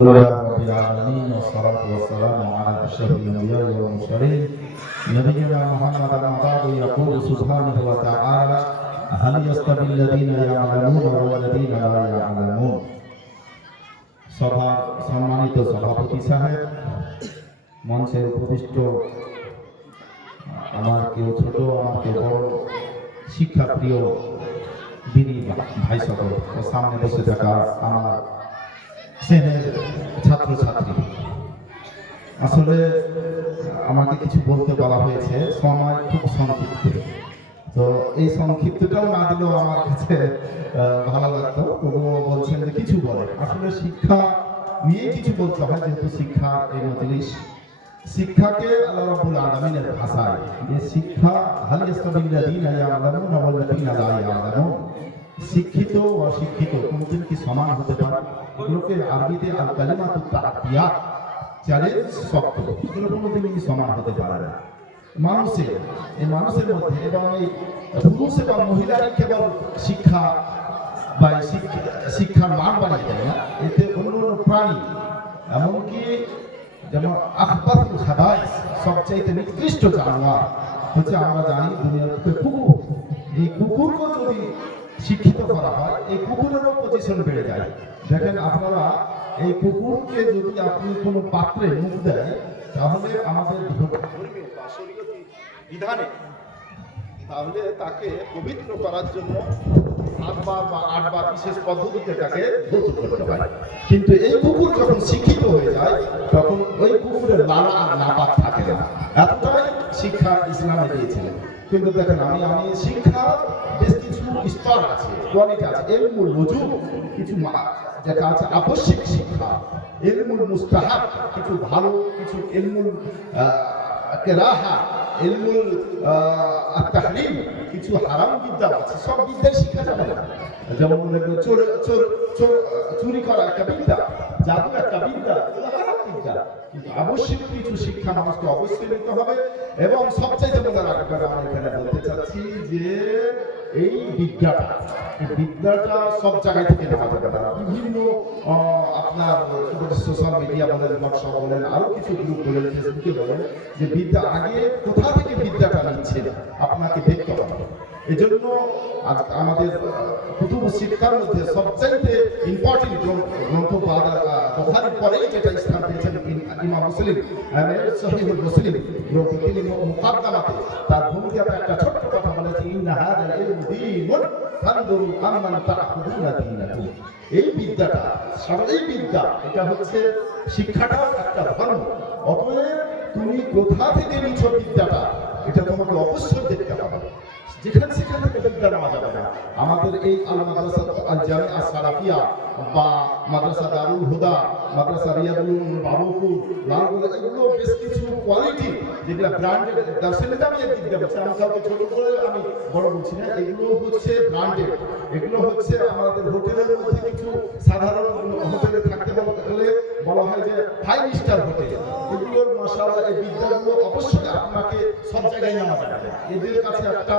لله رب العالمين والصلاة والسلام على أشرف الأنبياء والمرسلين نبينا محمد أما بعد يقول سبحانه وتعالى هل يستوي الذين يعلمون والذين لا يعلمون সভা সম্মানিত সভাপতি সাহেব, মঞ্চে উপবিষ্ট আমার কেউ ছোট আমার কেউ বড় শিক্ষাপ্রিয় দিনী ভাই সকল, সামনে বসে থাকা আমার শ্রেণীর ছাত্রছাত্রী, আসলে আমাকে কিছু বলতে বলা হয়েছে, সময় খুব সংক্ষিপ্ত, তো এই সংক্ষিপ্তটাও না দিলেও আমার কাছে ভালো লাগতো। তবুও বলছেন যে কিছু বলে, আসলে শিক্ষা নিয়ে কিছু বলতে হয়, যেহেতু শিক্ষা এই মজলিস, শিক্ষাকে আল্লাহ রাব্বুল আলামিনের ভাষায় যে শিক্ষা হাল ইয়াস্তাবিল্লাযীনা ইয়া'লামুনা ওয়াল্লাযীনা লা ইয়া'লামুন, শিক্ষিত ও অশিক্ষিত কোনদিন কি সমান হতে পারে? এগুলোকে আরবিতে আল কালিমাতুত তা'দিয়াত, চ্যালেঞ্জ শব্দ, এগুলো কোনদিন কি সমান হতে পারে না। মানুষের মধ্যে এবং এই পুরুষ এবং মহিলারই কেবল শিক্ষা বা শিক্ষার মান বাড়িয়ে দেয় না, এতে অন্য প্রাণী, এমনকি যেমন আখবাতুল খাবাইস, সবচাইতে নিকৃষ্ট জানোয়ার হচ্ছে, আমরা জানি দুনিয়ার কুকুর। এই কুকুরকে যদি শিক্ষিত করা হয়, এই কুকুরেরও পজিশন বেড়ে যায়। দেখেন আপনারা, এই কুকুরকে যদি আপনি কোনো পাত্রে মুখ দেয়, তাহলে আমাদের বিধানে তাহলে তাকে পবিত্র করার জন্য 7বার বা 8বার বিশেষ পদ্ধতিতে তাকে ধৌত করতে হয়। কিন্তু এই কুকুর যখন শিক্ষিত হয়ে যায়, তখন ওই কুকুরের লালা আর নাপাক থাকে না। এতটাই শিক্ষা ইসলামে দিয়েছিলেন। কিন্তু দেখেন, আমি শিক্ষা বেশ কিছু স্তর আছে, কোয়ালিটি আছে। ইলমুল ওজুব কিছু যেটা আছে আবশ্যিক শিক্ষা, ইলমুল মুস্তাহাব কিছু ভালো, কিছু ইলমুল কেরাহা, ইলমুল তাহরিম কিছু হারাম বিদ্যা আছে। সব বিদ্যাই শিক্ষা যাবে না। যেমন চুরি করা একটা বিদ্যা, জাদু একটা বিদ্যা, হারাম বিদ্যা। কিন্তু আবশ্যিক কিছু শিক্ষা মানুষকে অবশ্যই নিতে হবে। এবং সবচাইতে মনে রাখবেন, আমি এখানে বলতে চাচ্ছি যে এই বিদ্যাটা সব জায়গায় থেকে নেওয়া যাবে না। বিভিন্ন আপনার সোশ্যাল মিডিয়া বলেন, হোয়াটসঅ্যাপ বলেন, আরো কিছু গ্রুপ বলেন, ফেসবুকে বলেন, যে বিদ্যা আগে কোথা থেকে বিদ্যাটা নিচ্ছে আপনাকে দেখতে হবে। এই জন্য আমাদের কুতুব শিক্ষার মধ্যে সবচাইতে ইম্পর্টেন্ট গ্রন্থ বুখারীর পরেই যেটা স্থান পেয়েছেন ইমাম মুসলিম, সহিহ মুসলিম গ্রন্থ, তিনি মুকাদ্দামাতে তার ভূমিকাতে একটা ছোট্ট কথা বলেছেন, ইন্না হাযাল ইলমু দীনুন ফানদুরু আম্মান তা'খুযুনা দীনাকুম। এই বিদ্যাটা, সারাই বিদ্যা, এটা হচ্ছে শিক্ষাটাও একটা ধর্ম। অতএব তুমি কোথা থেকে নিচ্ছ বিদ্যাটা, এটা তোমাকে অবশ্যই দেখতে হবে। যেখানে সেখান থেকে বিদ্যা নেওয়া যাবে না। আমাদের এই আল মাদ্রাসা আল জামিয়া সালাফিয়া বা মাদ্রাসা দারুল হুদা, মাদ্রাসা রিয়াদুল বাবুপুর, লালগোলা, এগুলো বেশ কিছু কোয়ালিটি, যেগুলো ব্র্যান্ডেড দার্শনিক দামি বিদ্যা হচ্ছে। আমি কাউকে ছোট করে আমি বড় বলছি না, এগুলো হচ্ছে ব্র্যান্ডেড। এগুলো হচ্ছে আমাদের হোটেলের মধ্যে কিছু সাধারণ হোটেলে থাকতে হলে বলা হয় যে 5 স্টার হোটেল। এগুলোর মাশাআল্লাহ এই বিদ্যাগুলো অবশ্যই আপনাকে সব জায়গায় নেওয়া যাবে। এদের কাছে একটা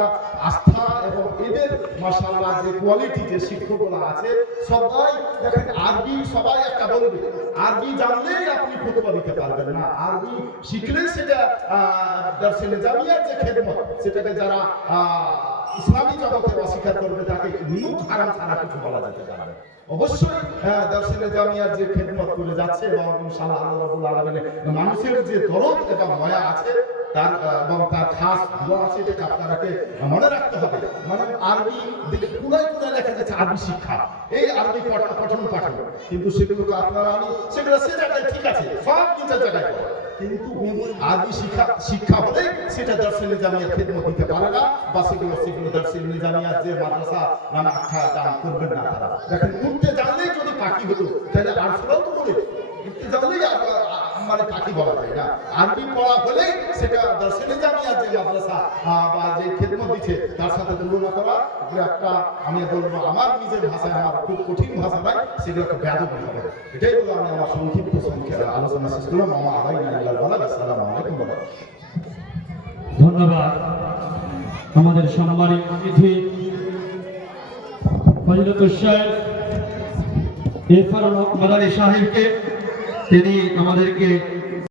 আস্থা এবং এদের মাশাআল্লাহ যে কোয়ালিটি, যে শিক্ষকরা আছে, সবাই দেখেন আরবি, সবাই একটা বলবে, আরবি জানলেই আপনি ফতোয়া দিতে পারবেন না। আরবি শিখলে সেটা দার্শনে জামিয়ার যে খেদমত, সেটাকে যারা ইসলামী জগতে অস্বীকার করবে, তাকে নিমুখ হারাম ছাড়া কিছু বলা যেতে পারে। অবশ্যই দার্শনে জামিয়ার যে খেদমত করে যাচ্ছে, এবং ইনশাআল্লাহ আল্লাহ রাব্বুল আলামিনের মানুষের যে দরদ এবং মায়া আছে, তার এবং তার খাস দোয়া আছে, যেটা আপনারাকে মনে রাখতে হবে। মানে আরবি পুরাই লেখা যাচ্ছে আরবি শিক্ষা, এই আরবি পঠন পাঠন, কিন্তু সেগুলোকে আপনারা সেগুলো সে জায়গায় ঠিক আছে, সব নিজের জায়গায়, কিন্তু আরবি শিক্ষা হলে সেটা দার্শনে জামিয়ার খেদমত দিতে পারে না, বা সেগুলো দার্শনে জামিয়ার যে মাদ্রাসা নামে আখ্যা দান করবেন না তারা। দেখেন, উঠতে জানলেই যদি পাখি হতো, তাহলে আর ফেরাও তো বলে উঠতে জানলেই মানে পাখি বলা যায় না। আরবি পড়া হলেই সেটা দার্শনে জামিয়ার যে মাদ্রাসা বা যে খেদমত দিচ্ছে, তার সাথে তুলনা করা, এগুলো একটা, আমি বলবো আমার নিজের ভাষায়, আমার খুব কঠিন ভাষা নয়, সেগুলো একটা বেয়াদবি হবে। এটাই বলে আমি আমার সংক্ষিপ্ত আলোচনা শেষ করলাম। আসসালামু আলাইকুম। ধন্যবাদ আমাদের সম্মানিত অতিথি ফজিলতুল শাইখ ইরফানুল হক মাদানী সাহেবকে। তিনি আমাদেরকে